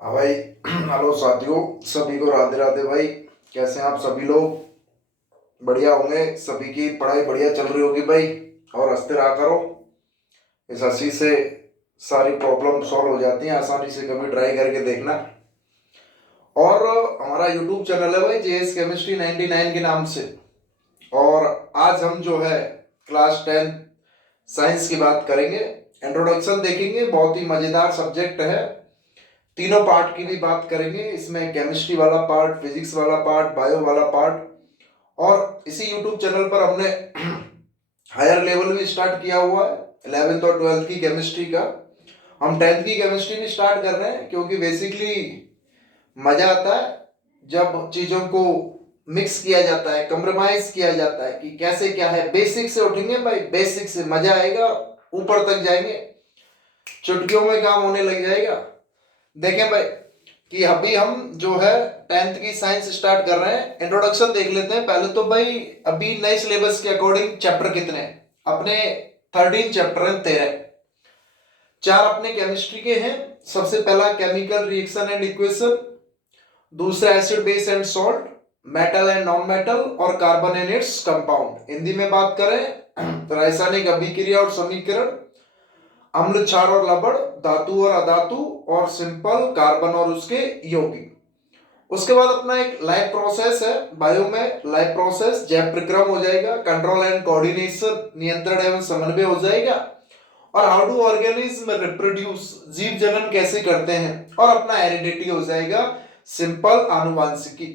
हाँ भाई। हेलो साथियों, सभी को राधे राधे भाई। कैसे हैं आप सभी लोग? बढ़िया होंगे। सभी की पढ़ाई बढ़िया चल रही होगी भाई। और हंसते रहा करो। इस हंसी से सारी प्रॉब्लम सॉल्व हो जाती हैं आसानी से। कभी ट्राई करके देखना। और हमारा यूट्यूब चैनल है भाई, जेएस केमिस्ट्री 99 के नाम से। और आज हम जो है क्लास 10 साइंस की बात करेंगे। इंट्रोडक्शन देखेंगे, बहुत ही मज़ेदार सब्जेक्ट है। तीनों पार्ट की भी बात करेंगे इसमें, केमिस्ट्री वाला पार्ट, फिजिक्स वाला पार्ट, बायो वाला पार्ट। और इसी यूट्यूब चैनल पर हमने हायर लेवल भी स्टार्ट किया हुआ है, 11th और 12th की केमिस्ट्री का। हम 10th की केमिस्ट्री भी स्टार्ट कर रहे हैं, क्योंकि बेसिकली मजा आता है जब चीजों को मिक्स किया जाता है, कंप्रोमाइज किया जाता है कि कैसे क्या है। बेसिक से उठेंगे भाई, बेसिक से मजा आएगा, ऊपर तक जाएंगे, चुटकियों में काम होने लग जाएगा। देखें भाई कि अभी हम जो है 10th की साइंस स्टार्ट कर रहे हैं। इंट्रोडक्शन देख लेते हैं पहले तो भाई। अभी नए सिलेबस के अकॉर्डिंग चैप्टर कितने हैं अपने? 13 चैप्टर हैं, 13। चार अपने केमिस्ट्री के हैं। सबसे पहला केमिकल रिएक्शन एंड इक्वेशन, दूसरा acid base and salt, metal and non metal, और carbon and its compound. Hindi में बात करें तो रासायनिक अभिक्रिया और समीकरण, अम्ल क्षार और लवण, धातु और अधातु, और सिंपल कार्बन और उसके यौगिक। उसके बाद अपना एक लाइफ प्रोसेस है, बायो में लाइफ प्रोसेस जैव प्रक्रम हो जाएगा, कंट्रोल एंड कोऑर्डिनेशन नियंत्रण एवं समन्वय हो जाएगा, और हाउ डू ऑर्गेनिज्म रिप्रोड्यूस जीव जनन कैसे करते हैं, और अपना हेरिडिटी हो जाएगा, सिंपल आनुवांशिकी।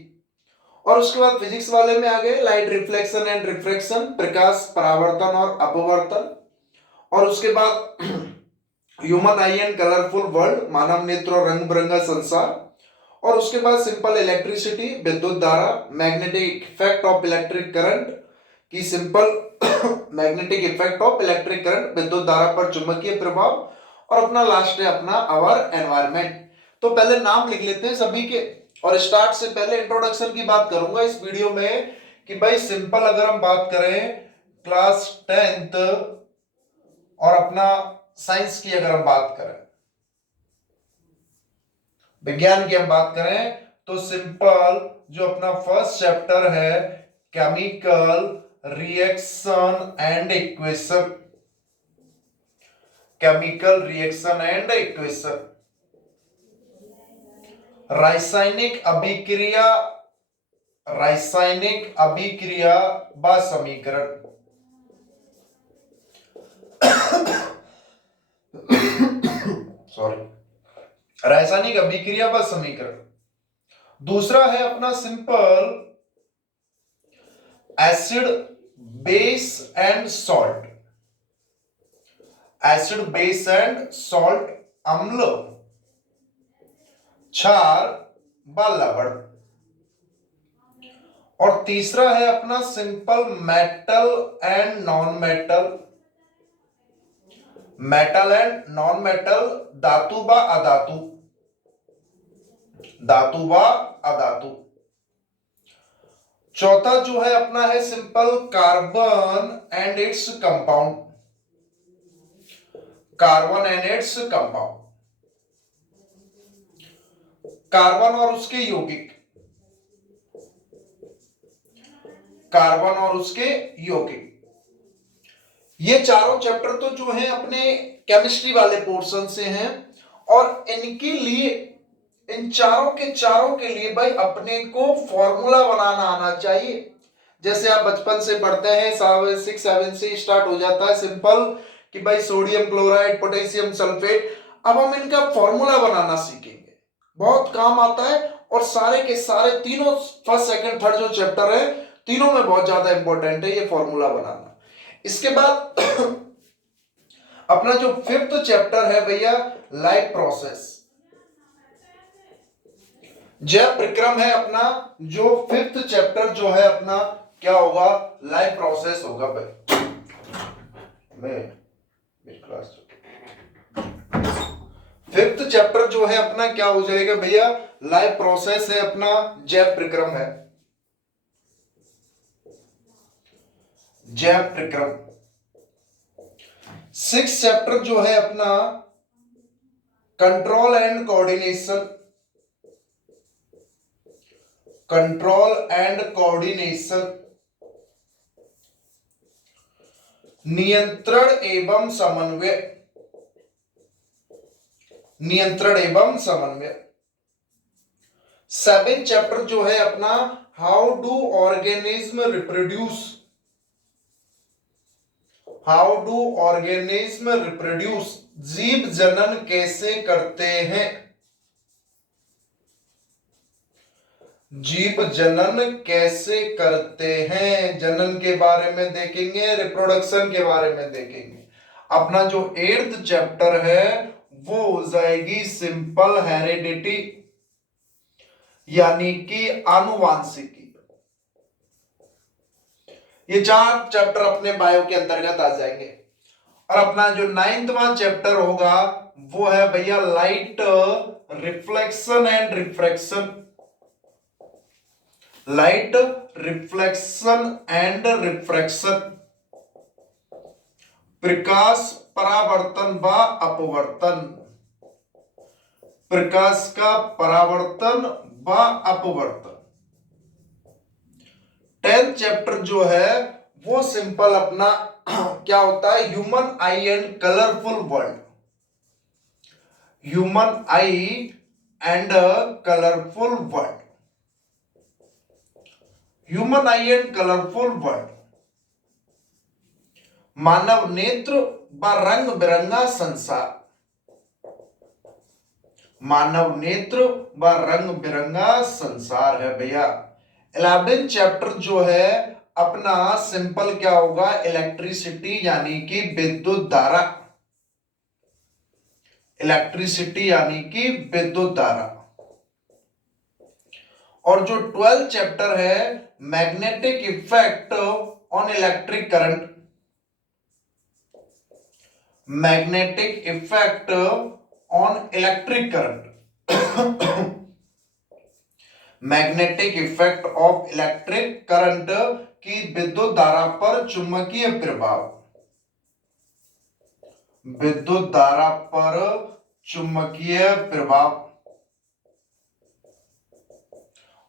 और उसके बाद फिजिक्स वाले में आ गए लाइट रिफ्लेक्शन एंड रिफ्रैक्शन, प्रकाश परावर्तन और अपवर्तन। और उसके बाद human eye and colourful world, मानव नेत्र और रंग बिरंगा संसार। और उसके बाद सिंपल इलेक्ट्रिसिटी, विद्युत धारा, magnetic effect of electric current की simple magnetic effect of electric current, विद्युत धारा पर चुंबकीय प्रभाव। और अपना लास्ट है अपना आवर एनवायरमेंट। तो पहले नाम लिख लेते हैं सभी के। और स्टार्ट से पहले इंट्रोडक्शन की बात करूंगा इस वीडियो में कि भाई सिंपल अगर हम बात करें क्लास 10th और अपना साइंस की अगर हम बात करें, विज्ञान की हम बात करें, तो सिंपल जो अपना फर्स्ट चैप्टर है chemical reaction and equation, chemical reaction and equation, रासायनिक अभिक्रिया, रासायनिक अभिक्रिया व समीकरण। सॉरी, रासायनिक अभिक्रिया व समीकरण। दूसरा है अपना simple acid base and salt, acid base and salt, अम्ल क्षार व लवण। और तीसरा है अपना simple metal and non metal, metal and non metal, धातु व अधातु, धातु व अधातु। चौथा जो है अपना है simple carbon and its compound, carbon and its compound, carbon और उसके यौगिक, कार्बन और उसके यौगिक। ये चारों चैप्टर तो जो है अपने केमिस्ट्री वाले पोर्शन से हैं। और इनके लिए, इन चारों के लिए भाई अपने को फॉर्मूला बनाना आना चाहिए। जैसे आप बचपन से पढ़ते हैं, 6 7 से स्टार्ट हो जाता है सिंपल कि भाई सोडियम क्लोराइड, पोटेशियम सल्फेट। अब हम इनका फॉर्मूला बनाना सीखेंगे, बहुत काम आता है। और सारे के सारे तीनों फर्स्ट सेकंड थर्ड जो चैप्टर है, तीनों में बहुत ज्यादा इंपॉर्टेंट है ये फॉर्मूला बनाना। इसके बाद अपना जो फिफ्थ चैप्टर है भैया, लाइफ प्रोसेस, जैव प्रक्रम है अपना। जो फिफ्थ चैप्टर जो है अपना क्या होगा, लाइफ प्रोसेस होगा भाई। क्लास फिफ्थ चैप्टर जो है अपना क्या हो जाएगा भैया, लाइफ प्रोसेस है अपना, जैव प्रक्रम है, जैव प्रक्रम। सिक्स चैप्टर जो है अपना control and coordination, control and coordination, नियंत्रण एवं समन्वय, नियंत्रण एवं समन्वय। 7 चैप्टर जो है अपना how do organism reproduce, how do organism reproduce, जीव जनन कैसे करते हैं, जीव जनन कैसे करते हैं, जनन के बारे में देखेंगे, रिप्रोडक्शन के बारे में देखेंगे। अपना जो 8th चैप्टर है वो हो जाएगी सिंपल हेरिडिटी, यानी कि आनुवांशिकी। ये 4 चैप्टर अपने बायो के अंतर्गत आ जाएंगे। और अपना जो 9वां चैप्टर होगा वो है भैया light reflection and refraction, light reflection and refraction, प्रकाश परावर्तन व अपवर्तन, प्रकाश का परावर्तन व अपवर्तन। 10th चैप्टर जो है वो सिंपल अपना क्या होता है, human eye and colourful world, human eye and colourful world, human eye and colourful world, मानव नेत्र व रंग बिरंगा संसार, मानव नेत्र व रंग बिरंगा संसार है भैया। 11 चैप्टर जो है अपना सिंपल क्या होगा, इलेक्ट्रिसिटी यानी कि विद्युत धारा, इलेक्ट्रिसिटी यानी कि विद्युत धारा। और जो 12 चैप्टर है magnetic effect on electric current, magnetic effect on electric current, magnetic effect of electric current की विद्युत धारा पर चुंबकीय प्रभाव, विद्युत धारा पर चुंबकीय प्रभाव।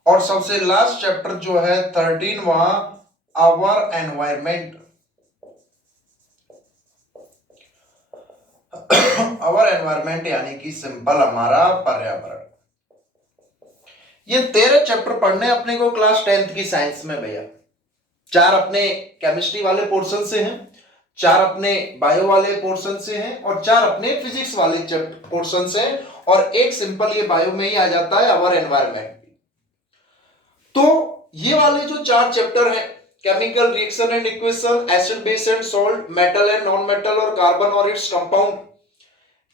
और सबसे लास्ट चैप्टर जो है 13वां आवर एनवायरमेंट, आवर एनवायरमेंट यानी कि सिंपल हमारा पर्यावरण। ये 13 चैप्टर पढ़ने अपने को क्लास 10th की साइंस में भैया। 4 अपने केमिस्ट्री वाले पोर्शन से हैं, 4 अपने बायो वाले पोर्शन से हैं और 4 अपने फिजिक्स वाले पोर्शन से हैं और एक सिंपल ये बायो में ही आ जाता है आवर एनवायरमेंट। तो ये वाले जो 4 चैप्टर हैं, chemical reaction and equation, acid base and salt, metal and non metal और कार्बन और इट्स कंपाउंड,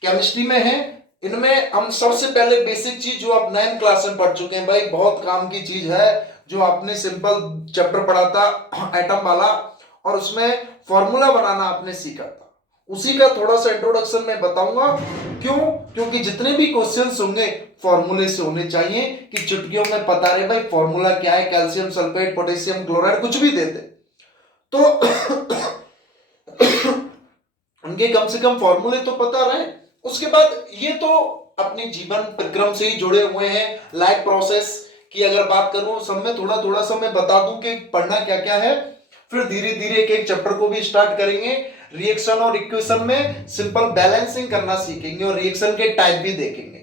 केमिस्ट्री में है। इनमें हम सबसे पहले बेसिक चीज जो आप 9th क्लास में पढ़ चुके हैं भाई, बहुत काम की चीज है, जो आपने सिंपल चैप्टर पढ़ा था एटम वाला और उसमें फॉर्मूला बनाना आपने सीखा था, उसी का थोड़ा सा इंट्रोडक्शन मैं बताऊंगा। क्यों? क्योंकि जितने भी क्वेश्चंस होंगे फॉर्मूले से होने चाहिए कि चुटकियों में पता रहे भाई फॉर्मूला क्या है, कैल्शियम सल्फेट, पोटेशियम क्लोराइड, कुछ भी देते तो उनके कम से कम फॉर्मूले तो पता रहे। उसके बाद ये तो अपने जीवन प्रक्रम से ही जुड़े हुए हैं, लाइफ प्रोसेस की अगर बात करूं सब में थोड़ा थोड़ा सा मैं बता दूं कि पढ़ना क्या क्या है, फिर धीरे धीरे एक एक चैप्टर को भी स्टार्ट करेंगे। रिएक्शन और इक्वेशन में सिंपल बैलेंसिंग करना सीखेंगे और रिएक्शन के टाइप भी देखेंगे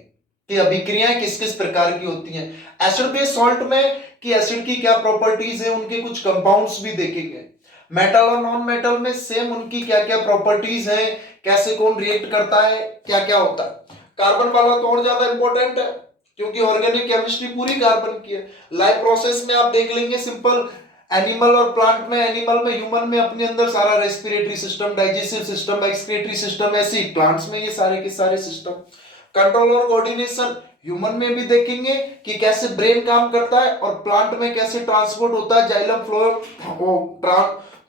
कि अभिक्रियाएं किस किस प्रकार की होती हैं। एसिड बेस सॉल्ट में कि एसिड की क्या प्रॉपर्टीज है, उनके कुछ कंपाउंड्स भी देखेंगे। मेटल और नॉन मेटल में सेम उनकी क्या क्या प्रॉपर्टीज है, कैसे कौन रिएक्ट करता है, क्या क्या होता है। कार्बन वाला तो और ज्यादा इंपॉर्टेंट है क्योंकि ऑर्गेनिक केमिस्ट्री पूरी कार्बन की है। लाइफ प्रोसेस में आप देख लेंगे सिंपल एनिमल और प्लांट में, एनिमल में, ह्यूमन में अपने अंदर सारा respiratory system, digestive system, excretory system, ऐसी प्लांट्स में ये सारे के सारे सिस्टम। कंट्रोल और कोऑर्डिनेशन ह्यूमन में भी देखेंगे कि कैसे ब्रेन काम करता है और प्लांट में कैसे ट्रांसपोर्ट होता है, जाइलम फ्लोएम,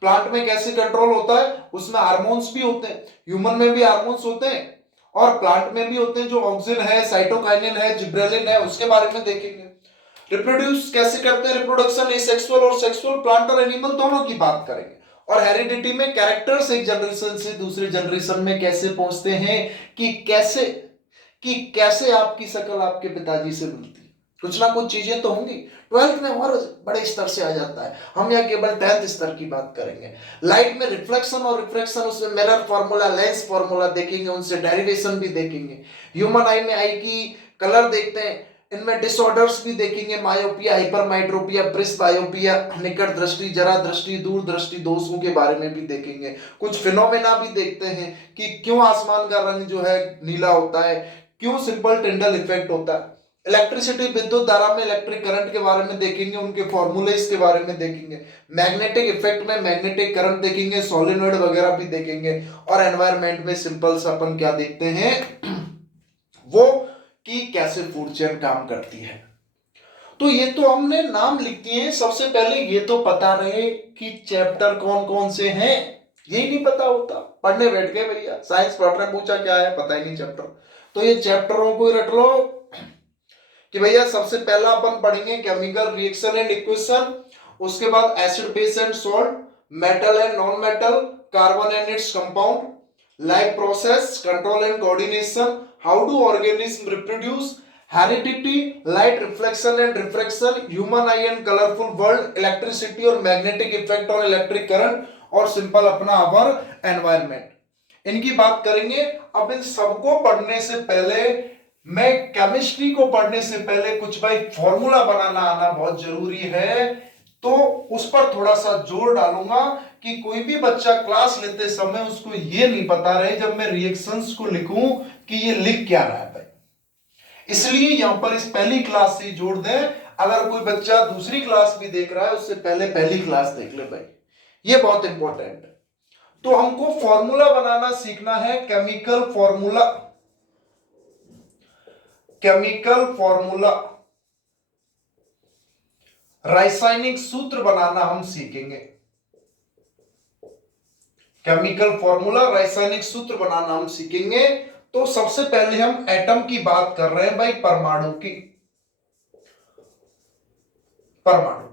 प्लांट में कैसे कंट्रोल होता है, उसमें हार्मोन्स भी होते हैं, ह्यूमन में भी हार्मोन्स होते हैं और प्लांट में भी होते हैं, जो ऑक्सिन है, साइटोकाइनिन है, जिब्रेलिन है, उसके बारे में देखेंगे। रिप्रोड्यूस कैसे करते हैं, रिप्रोडक्शन एसेक्सुअल और सेक्सुअल, प्लांट और एनिमल दोनों की बात करेंगे। और हेरिडिटी में कैरेक्टर्स एक जनरेशन से दूसरे जनरेशन में कैसे पहुंचते हैं, कि कैसे आपकी शक्ल आपके पिताजी से मिलती है, कुछ ना कुछ चीजें तो होंगी। 12th में और बड़े स्तर से आ जाता है, हम यहाँ केवल 10th स्तर की बात करेंगे। लाइट में रिफ्लेक्शन और रिफ्रैक्शन, उसमें मिरर फार्मूला, लेंस फार्मूला देखेंगे, उनसे डेरिवेशन भी देखेंगे। ह्यूमन आई में आई की कलर देखते हैं, इनमें डिसऑर्डर्स भी देखेंगे, मायोपिया, हाइपरमाइट्रोपिया, प्रिस्बायोपिया, निकट दृष्टि, जरा दृष्टि, दूर दृष्टि दोषों के बारे में भी देखेंगे। कुछ फिनोमेना भी देखते हैं कि क्यों आसमान का रंग जो है नीला होता है, क्यों सिंपल टिंडल इफेक्ट होता है। इलेक्ट्रिसिटी, विद्युत धारा में इलेक्ट्रिक करंट के बारे में देखेंगे, उनके फॉर्मूले के बारे में देखेंगे। मैग्नेटिक इफेक्ट में मैग्नेटिक करंट देखेंगे, सोलेनॉइड वगैरह भी देखेंगे। और एनवायरनमेंट में सिंपल सा अपन क्या देखते हैं वो कि कैसे फूड चेन काम करती है। तो ये तो हमने नाम लिख दिए हैं। सबसे पहले ये तो पता रहे कि चैप्टर कौन कौन से हैं, यही नहीं पता होता, पढ़ने बैठ गए भैया, साइंस पढ़ रहे, पूछा क्या है पता ही नहीं चैप्टर। तो ये चैप्टरों को ही रट लो कि भैया सबसे पहला अपन पढ़ेंगे केमिकल रिएक्शन एंड इक्वेशन, उसके बाद acid base and salt, metal and non metal, carbon and its compound, life process, control and coordination, how do organism reproduce, heredity, light reflection and refraction, human eye and colourful world, electricity और magnetic effect on electric current, और simple अपना our environment, इनकी बात करेंगे। अब इन सबको पढ़ने से पहले, मैं केमिस्ट्री को पढ़ने से पहले कुछ भाई फॉर्मूला बनाना आना बहुत जरूरी है, तो उस पर थोड़ा सा जोर डालूंगा कि कोई भी बच्चा क्लास लेते समय उसको ये नहीं पता रहे जब मैं रिएक्शंस को लिखूं कि ये लिख क्या रहा है भाई। इसलिए यहां पर इस पहली क्लास से जोड़ दें। अगर कोई बच्चा दूसरी क्लास भी देख रहा है उससे पहले पहली क्लास देख ले भाई, ये बहुत इंपॉर्टेंट है। तो हमको फॉर्मूला बनाना सीखना है, केमिकल फॉर्मूला, केमिकल फॉर्मूला, रासायनिक सूत्र बनाना हम सीखेंगे। केमिकल फॉर्मूला, रासायनिक सूत्र बनाना हम सीखेंगे। तो सबसे पहले हम एटम की बात कर रहे हैं भाई, परमाणु की। परमाणु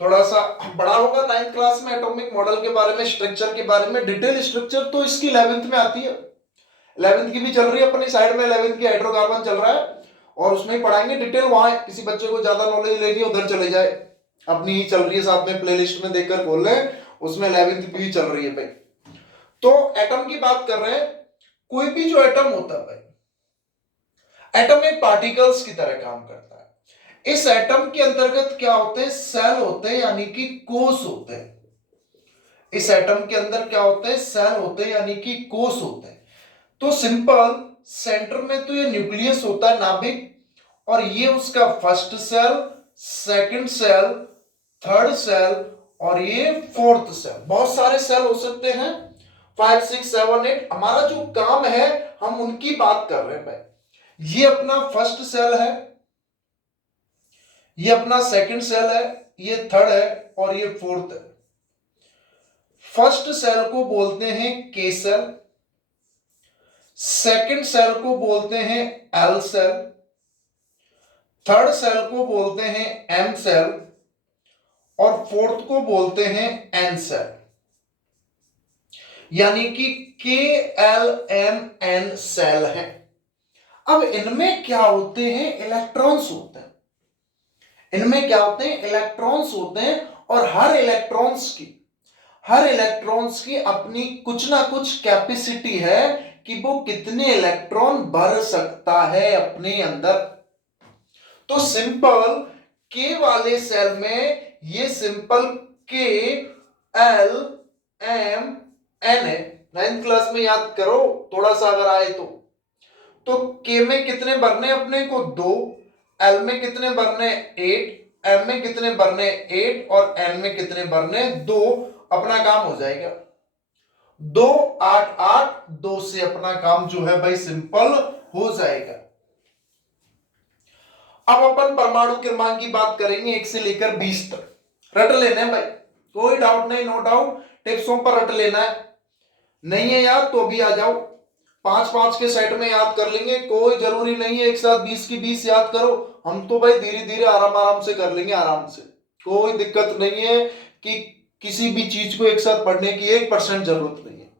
थोड़ा सा बड़ा होगा 9th क्लास में, एटॉमिक मॉडल के बारे में, स्ट्रक्चर के बारे में, डिटेल स्ट्रक्चर तो इसकी 11th में आती है। 11th की भी चल रही है अपनी साइड में, 11th की हाइड्रोकार्बन चल रहा है और उसमें ही पढ़ाएंगे डिटेल। वहां किसी बच्चे को ज्यादा नॉलेज लेनी है उधर चले जाए, अपनी ही चल रही है साथ में, प्लेलिस्ट में देखकर बोल रहे हैं, उसमें 11th भी चल रही है भाई। तो एटम की बात कर रहे हैं। कोई भी जो एटम होता है भाई, एटम एक पार्टिकल्स की तरह काम करता है। इस एटम के अंतर्गत क्या होते हैं, सेल होते हैं, यानी कि कोष होते हैं। इस एटम के अंदर क्या होते हैं, सेल होते हैं, यानी कि कोष होते हैं। तो सिंपल सेंटर में तो ये न्यूक्लियस होता है, नाभिक, और ये उसका first cell, second cell, third cell और ये फोर्थ सेल। बहुत सारे सेल हो सकते हैं, 5 6 7 8। हमारा जो काम है हम उनकी बात कर रहे हैं भाई। ये अपना फर्स्ट सेल है, ये अपना सेकंड सेल है, ये थर्ड है और ये फोर्थ है। फर्स्ट सेल को बोलते हैं के सेल, सेकंड सेल को बोलते हैं एल सेल, थर्ड सेल को बोलते हैं एम सेल और फोर्थ को बोलते हैं एन सेल, यानी कि के एल एम एन सेल है। अब इनमें क्या होते हैं, इलेक्ट्रॉन्स होते हैं। इनमें क्या होते हैं, इलेक्ट्रॉन्स होते हैं। और हर इलेक्ट्रॉन्स की अपनी कुछ ना कुछ कैपेसिटी है कि वो कितने इलेक्ट्रॉन भर सकता है अपने अंदर। तो सिंपल के वाले सेल में ये सिंपल के एल एम एन है। 9th क्लास में याद करो थोड़ा सा अगर आए तो के में कितने भरने अपने को 2, एल में कितने भरने 8, एम में कितने भरने 8 और एन में कितने भरने 2। अपना काम हो जाएगा 2 8 8, 2 से अपना काम जो है भाई सिंपल हो जाएगा। अब अपन परमाणु क्रमांक की बात करेंगे 1 से लेकर 20 तक। रट लेना है भाई, कोई डाउट नहीं, नो डाउट, टिप्सों पर रट लेना है। नहीं है याद तो भी आ जाओ, 5-5 के सेट में याद कर लेंगे, कोई जरूरी नहीं है एक साथ 20 की 20 याद करो। हम तो भाई धीरे धीरे आराम से कर लेंगे, आराम से, कोई दिक्कत नहीं है कि किसी भी चीज को एक साथ पढ़ने की 1% जरूरत नहीं है।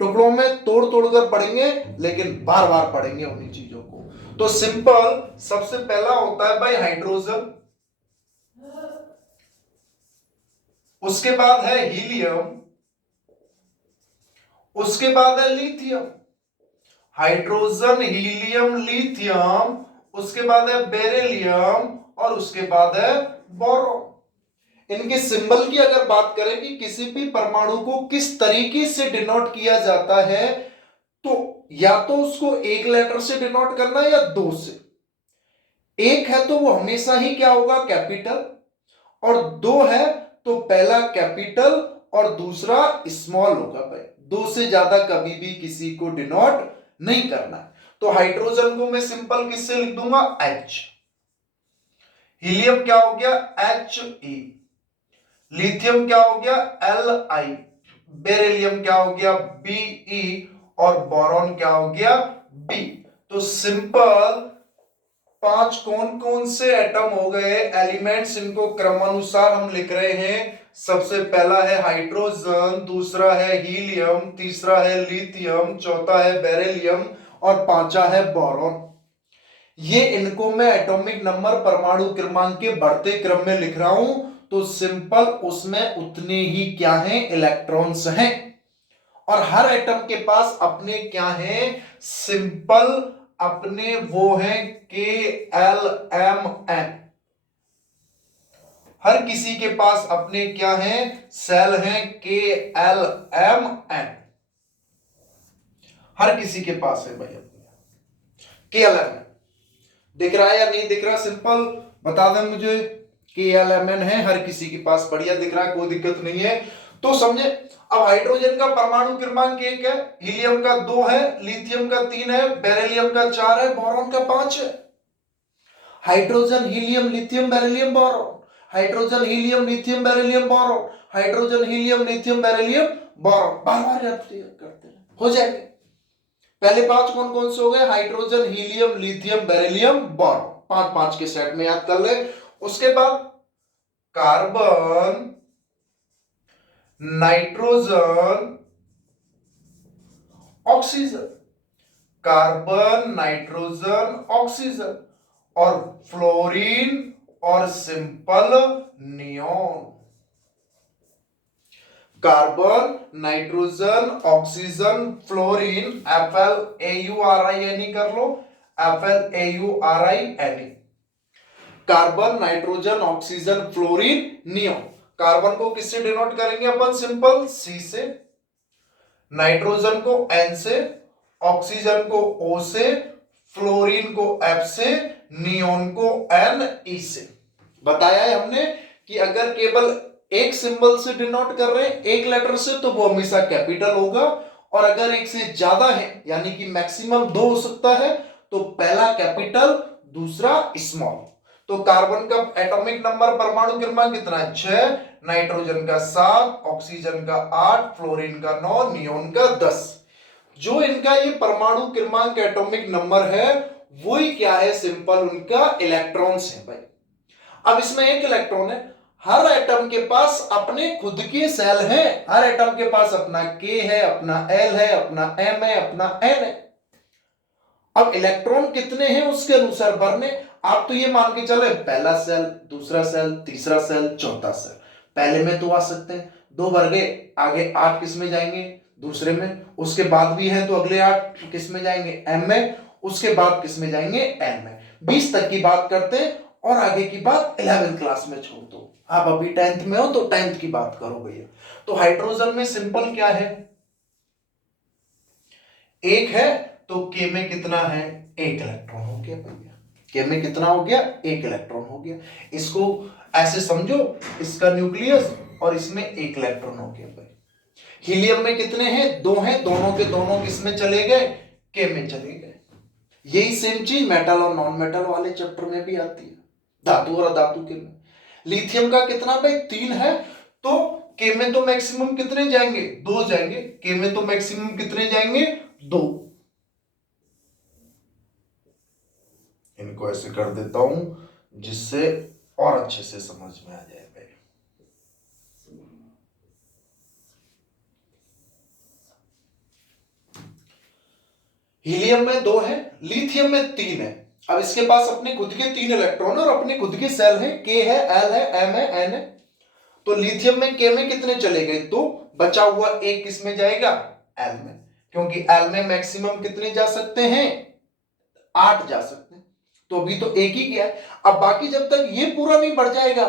टुकड़ों में तोड़ तोड़ कर पढ़ेंगे लेकिन बार बार पढ़ेंगे उन्हीं चीजों को। तो सिंपल सबसे पहला होता है भाई हाइड्रोजन, उसके बाद है हीलियम, उसके बाद है लिथियम। हाइड्रोजन, हीलियम, लिथियम, उसके बाद है बेरिलियम और उसके बाद है बोरॉन। इनके सिंबल की अगर बात करें कि किसी भी परमाणु को किस तरीके से डिनोट किया जाता है, तो या तो उसको एक लेटर से डिनोट करना है या दो से। एक है तो वो हमेशा ही क्या होगा, कैपिटल, और दो है तो पहला कैपिटल और दूसरा स्मॉल होगा भाई। दो से ज्यादा कभी भी किसी को डिनोट नहीं करना है। तो हाइड्रोजन को मैं सिंपल किससे लिख दूंगा, H। हीलियम क्या हो गया, He। लिथियम क्या हो गया, Li। बेरिलियम क्या हो गया, Be। और बोरॉन क्या हो गया, B। तो सिंपल पांच कौन कौन से एटम हो गए, एलिमेंट्स, इनको क्रमानुसार हम लिख रहे हैं। सबसे पहला है हाइड्रोजन, दूसरा है हीलियम, तीसरा है लिथियम, चौथा है बेरिलियम और पांचवा है बोरॉन। ये इनको मैं एटॉमिक नंबर, परमाणु क्रमांक के बढ़ते क्रम में लिख रहा हूं। तो सिंपल उसमें उतने ही क्या हैं, इलेक्ट्रॉन्स हैं। और हर एटम के पास अपने क्या हैं, सिंपल अपने वो हैं के एल एम एन। हर किसी के पास अपने क्या हैं, सेल हैं के एल एम एन। हर किसी के पास है भाई के एल एम एन। दिख रहा है या नहीं दिख रहा, सिंपल बता दें मुझे। के एल एम एन है हर किसी के पास, बढ़िया दिख रहा है, कोई दिक्कत नहीं है। तो समझे। अब हाइड्रोजन का परमाणु क्रमांक 1 है, हीलियम का 2 है, लिथियम का 3 है, बेरिलियम का 4 है, बोरॉन का 5 है। Hydrogen, helium, lithium, beryllium, boron. Hydrogen, helium, lithium, beryllium, boron. Hydrogen, helium, lithium, beryllium, boron. बार बार याद करते हैं, हो जाएंगे। पहले 5 कौन कौन से हो गए, hydrogen, helium, lithium, beryllium, boron. 5 5 के सेट में याद कर ले। उसके बाद carbon, nitrogen, oxygen. Carbon, nitrogen, oxygen और फ्लोरीन और simple neon. Carbon, nitrogen, oxygen, fluorine, FLAURINE कर लो, FLAURINE। Carbon, nitrogen, oxygen, fluorine, neon. Carbon को किससे डिनोट करेंगे अपन, सिंपल C से, नाइट्रोजन को N से, ऑक्सीजन को O से, फ्लोरीन को F से, नियोन को NE से। बताया है हमने कि अगर केवल एक सिंबल से डिनोट कर रहे हैं, एक लेटर से, तो वो हमेशा कैपिटल होगा। और अगर एक से ज्यादा है, यानी कि मैक्सिमम 2 हो सकता है, तो पहला कैपिटल, दूसरा स्मॉल। तो कार्बन का एटॉमिक नंबर, परमाणु क्रमांक कितना है, 6, नाइट्रोजन का 7, ऑक्सीजन का 8, फ्लोरीन का 9, नियोन का 10। जो इनका ये परमाणु क्रमांक, एटॉमिक नंबर है, वही क्या है, सिंपल उनका इलेक्ट्रॉन्स है भाई। अब इसमें एक इलेक्ट्रॉन है। हर एटम के पास अपने खुद के सेल हैं। हर एटम के पास अपना K है, अपना L है, अपना M है, अपना N है। अब इलेक्ट्रॉन कितने हैं उसके अनुसार भरने। आप तो ये मान के चले, पहला सेल, दूसरा सेल, तीसरा सेल, चौथा सेल। पहले में तो आ सकते हैं, 2 भर गए, आगे 8 किस में जाएंगे, दूसरे में। उसके बाद भी है तो अगले 8 किस में जाएंगे, M में। उसके बाद किस में जाएंगे, N में। 20 तक की बात करते हैं और आगे की बात 11th क्लास में छोड़ दो। आप अभी 10th में हो तो 10th की बात करो भैया। तो हाइड्रोजन में सिंपल क्या है, 1 है, तो K में कितना है, 1 इलेक्ट्रॉन हो गया भैया। K में कितना हो गया, 1 इलेक्ट्रॉन हो गया। इसको ऐसे समझो, इसका न्यूक्लियस और इसमें 1 इलेक्ट्रॉन हो गया भाई। हीलियम में कितने हैं, 2 हैं, दोनों के दोनों किसमें चले गए, K में चले गए। यही सेम चीज मेटल और नॉन मेटल वाले चैप्टर में भी आती है, धातु और अधातु के में। लिथियम का कितना भाई, 3 है, तो K में तो मैक्सिमम कितने जाएंगे, 2 जाएंगे। K में तो मैक्सिमम कितने जाएंगे, 2। इनको ऐसे कर देता हूं जिससे और अच्छे से समझ में आ जाए भाई। हीलियम में 2 है, लिथियम में 3 है। अब इसके पास अपने खुद के 3 इलेक्ट्रॉन और अपने खुद के सेल है, K है, L है, M है, N है। तो लिथियम में K में कितने चले गए, तो बचा हुआ एक किस में जाएगा, L में, क्योंकि L में मैक्सिमम कितने जा सकते हैं, 8 जा सकते हैं। तो अभी तो एक ही गया है। अब बाकी जब तक ये पूरा नहीं बढ़ जाएगा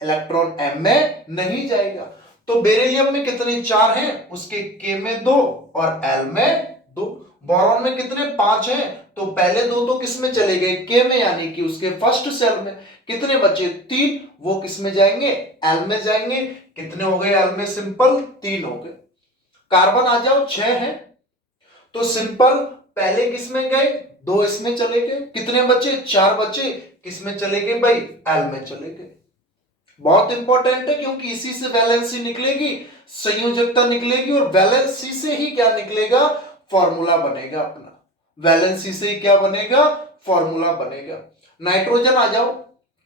इलेक्ट्रॉन M में नहीं जाएगा। तो बेरिलियम में कितने 4 हैं, उसके K में 2 और L में 2। बोरॉन में कितने 5 हैं, तो पहले 2 तो किस में चले गए, K में, यानी कि उसके फर्स्ट सेल में। कितने बचे 3, वो किस में जाएंगे, L में जाएंगे। कितने हो गए L में, सिंपल 3 हो गए। कार्बन आ जाओ 6 है, तो सिंपल पहले किस में गए, 2 इसमें चले गए। कितने बचे, 4 बचे, किस में चले गए भाई, L में चले गए। बहुत इंपॉर्टेंट है, क्योंकि इसी से वैलेंसी निकलेगी, संयोजकता निकलेगी, और वैलेंसी से ही क्या निकलेगा, फॉर्मूला बनेगा अपना। वैलेंसी से ही क्या बनेगा, फॉर्मूला बनेगा। नाइट्रोजन आ जाओ,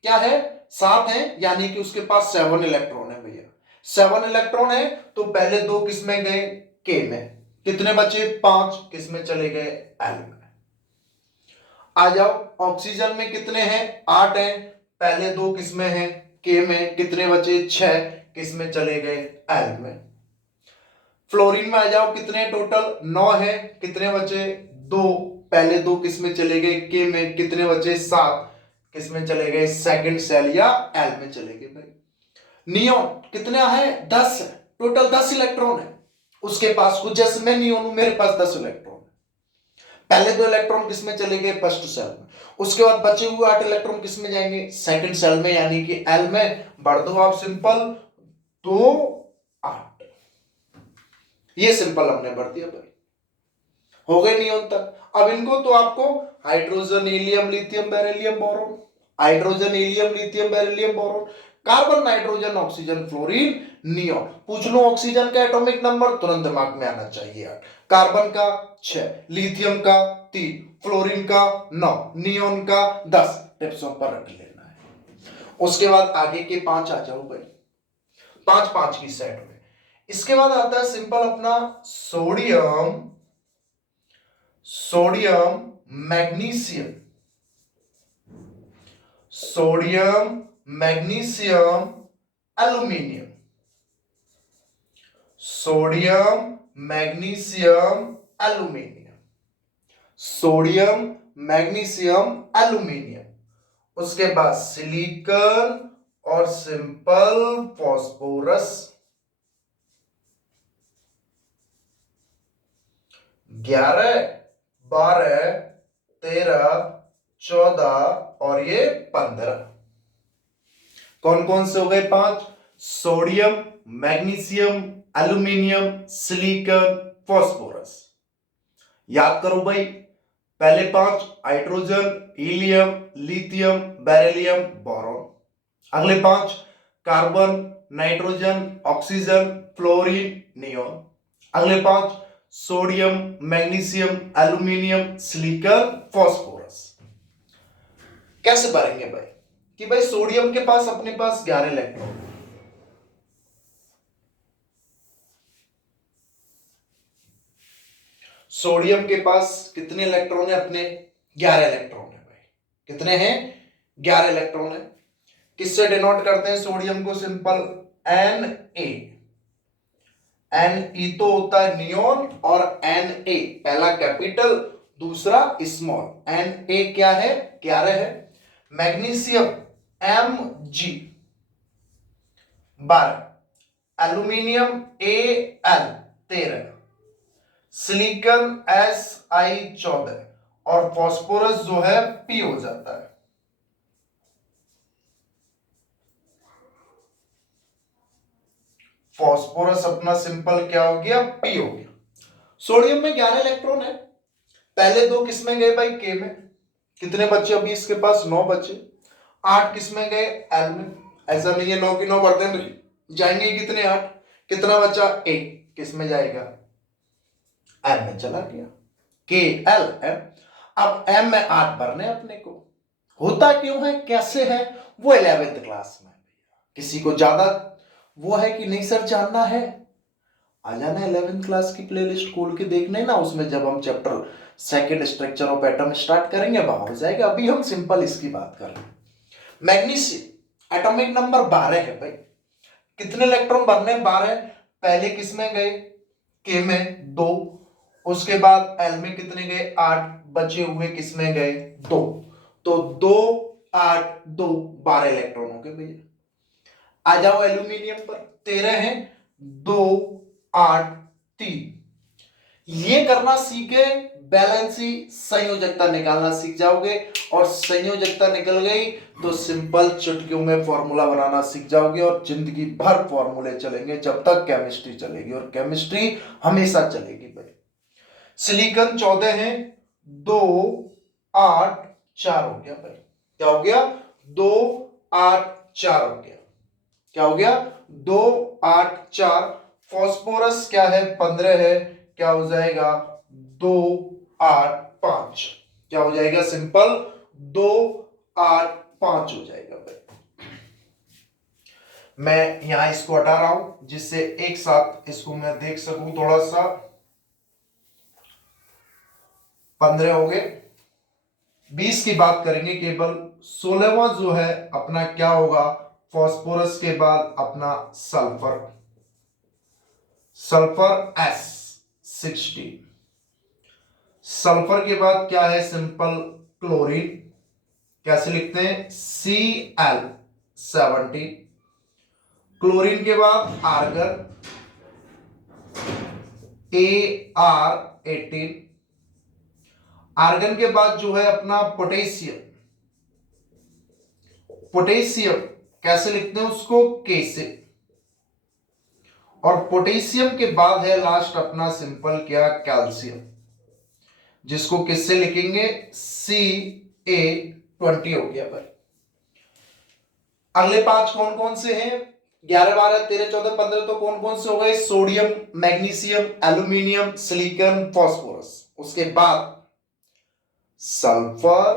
क्या है 7 है, यानी कि उसके पास 7 इलेक्ट्रॉन है भैया। 7 इलेक्ट्रॉन है, तो पहले 2 किस में गए, K में। कितने बचे 5, किस में चले गए, L में। आ जाओ ऑक्सीजन में कितने हैं, 8 हैं, पहले 2 किस में हैं, K में। कितने बचे 6, किस में चले गए, L में। फ्लोरीन में आ जाओ, कितने टोटल 9 है, कितने बचे 2, पहले 2 किस में चले गए, K में। कितने बचे 7, किस में चले गए, सेकंड सेल या L में चले गए भाई। नियोन कितने है, 10 है, टोटल 10 इलेक्ट्रॉन है उसके पास। कुछ जैसे मैं नियोन हूं, मेरे पास 10 इलेक्ट्रॉन। पहले 2 इलेक्ट्रॉन किस में चले गए, फर्स्ट सेल में। उसके बाद बचे हुए 8 इलेक्ट्रॉन किस में जाएंगे, सेकंड सेल में, यानी कि L में। बढ़ दो आप सिंपल 2 8, ये सिंपल हमने बढ़ दिया भाई, हो गए नियोन तक। अब इनको तो आपको hydrogen, helium, lithium, beryllium, boron, hydrogen, helium, lithium, beryllium, boron, carbon, nitrogen, oxygen, fluorine, neon. पूछ लो ऑक्सीजन का एटॉमिक नंबर, तुरंत दिमाग में आना चाहिए 8, कार्बन का 6, लिथियम का 3, फ्लोरीन का 9, नियोन का 10। टिप्सों पर रख लेना है। उसके बाद आगे के 5 आ जाओ भाई, 5 5 की सेट में। इसके बाद आता है सिंपल अपना sodium, sodium, magnesium, sodium, magnesium, aluminium, sodium, magnesium, aluminium, sodium, magnesium, aluminium. उसके बाद सिलिकॉन और सिंपल फास्फोरस। 11 12 13 14 और ये 15। कौन कौन से हो गए 5, sodium, magnesium, aluminium, silicon, phosphorus. याद करो भाई, पहले 5 hydrogen, helium, lithium, beryllium, boron. अगले 5 carbon, nitrogen, oxygen, fluorine, neon. अगले 5 sodium, magnesium, aluminium, silicon, phosphorus. कैसे भरेंगे भाई, कि भाई सोडियम के पास अपने पास 11 इलेक्ट्रॉन, सोडियम के पास कितने इलेक्ट्रॉन है अपने, 11 इलेक्ट्रॉन है भाई। कितने हैं, 11 इलेक्ट्रॉन है। किससे डिनोट करते हैं सोडियम को, सिंपल Na। Ne तो होता है नियोन, और Na पहला कैपिटल, दूसरा स्मॉल। Na क्या है, 11 है। Magnesium Mg 12, aluminium Al 13, silicon Si 14, और फास्फोरस जो है P हो जाता है। फास्फोरस अपना सिंपल क्या हो गया, P हो गया। सोडियम में 11 इलेक्ट्रॉन है, पहले 2 किस में गए भाई, K में। कितने बच्चे अभी इसके पास, 9 बच्चे। 8 किस में गए, L में। ऐसा नहीं है 9 की 9 बढ़ते जाएंगे, कितने 8, कितना बचा 1, किस में जाएगा, L में चला गया। K L M। अब M में 8 भरने अपने को। होता क्यों है, कैसे है, वो 11th क्लास में। किसी को ज्यादा वो है कि नहीं सर जानना है, आ जाना 11th क्लास की प्लेलिस्ट खोल के देखना है ना, उसमें जब हम chapter second structure of atom start करेंगे वहां हो जाएगा। अभी हम सिंपल इसकी बात कर रहे हैं। मैग्नीशियम एटॉमिक नंबर 12 है भाई। कितने इलेक्ट्रॉन बनने? 12। पहले किस में गए? के में 2। उसके बाद एल में कितने गए? 8। बचे हुए किस में गए? 2। तो 2 8 2 12 इलेक्ट्रॉन हो गए भैया। आ जाओ एल्यूमिनियम पर। 13 है, 2 8 3। ये करना सीखे, बैलेंसी संयोजकता निकालना सीख जाओगे। और संयोजकता निकल गई तो सिंपल चुटकियों में फॉर्मूला बनाना सीख जाओगे और जिंदगी भर फॉर्मूले चलेंगे जब तक केमिस्ट्री चलेगी, और केमिस्ट्री हमेशा चलेगी भाई। सिलिकॉन 14 है, 2 8 4 हो गया भाई। क्या हो गया? 2 8 4 हो गया। क्या हो गया? 2 8 4। फास्फोरस क्या है? 15 है। क्या हो जाएगा? 2 8 5। क्या हो जाएगा? सिंपल 2 8 5 हो जाएगा भाई। मैं यहां इसको हटा रहा हूं जिससे एक साथ इसको मैं देख सकूं थोड़ा सा। 15 हो गए। 20 की बात करेंगे केवल। 16वां जो है अपना क्या होगा? फास्फोरस के बाद अपना सल्फर। Sulphur S16। सल्फर के बाद क्या है? Simple chlorine. कैसे लिखते हैं? Cl17। क्लोरीन के बाद आर्गन Ar18। आर्गन के बाद जो है अपना पोटेशियम। पोटेशियम कैसे लिखते हैं उसको? K से। और पोटेशियम के बाद है लास्ट अपना सिंपल क्या? कैल्शियम, जिसको किससे लिखेंगे? Ca20 हो गया भाई। अगले 5 कौन कौन से हैं? 11 12 13 14 15 तो कौन कौन से हो गए? Sodium, magnesium, aluminium, silicon, phosphorus. उसके बाद sulphur,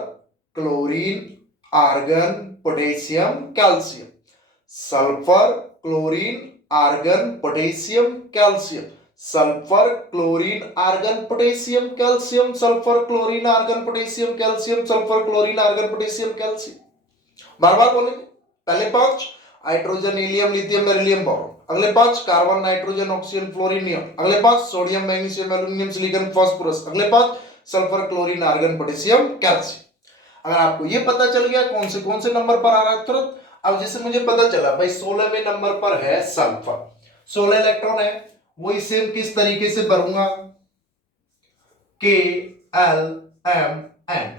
chlorine, argon, potassium, calcium. Sulphur, chlorine, argon, potassium, calcium. Sulphur, chlorine, argon, potassium, calcium. Sulphur, chlorine, argon, potassium, calcium. Sulphur, chlorine, argon, potassium, calcium. बार बार बोलेंगे। पहले 5 hydrogen, helium, lithium, beryllium, boron. अगले 5 carbon, nitrogen, oxygen, fluorine, neon. अगले 5 sodium, magnesium, aluminium, silicon, phosphorus. अगले 5 sulphur, chlorine, argon, potassium, calcium. अगर आपको ये पता चल गया कौन से नंबर पर आ रहा है तुरंत। अब जैसे मुझे पता चला भाई 16वें नंबर पर है सल्फर, 16 इलेक्ट्रॉन है, वही सेम किस तरीके से भरूंगा? K L M N।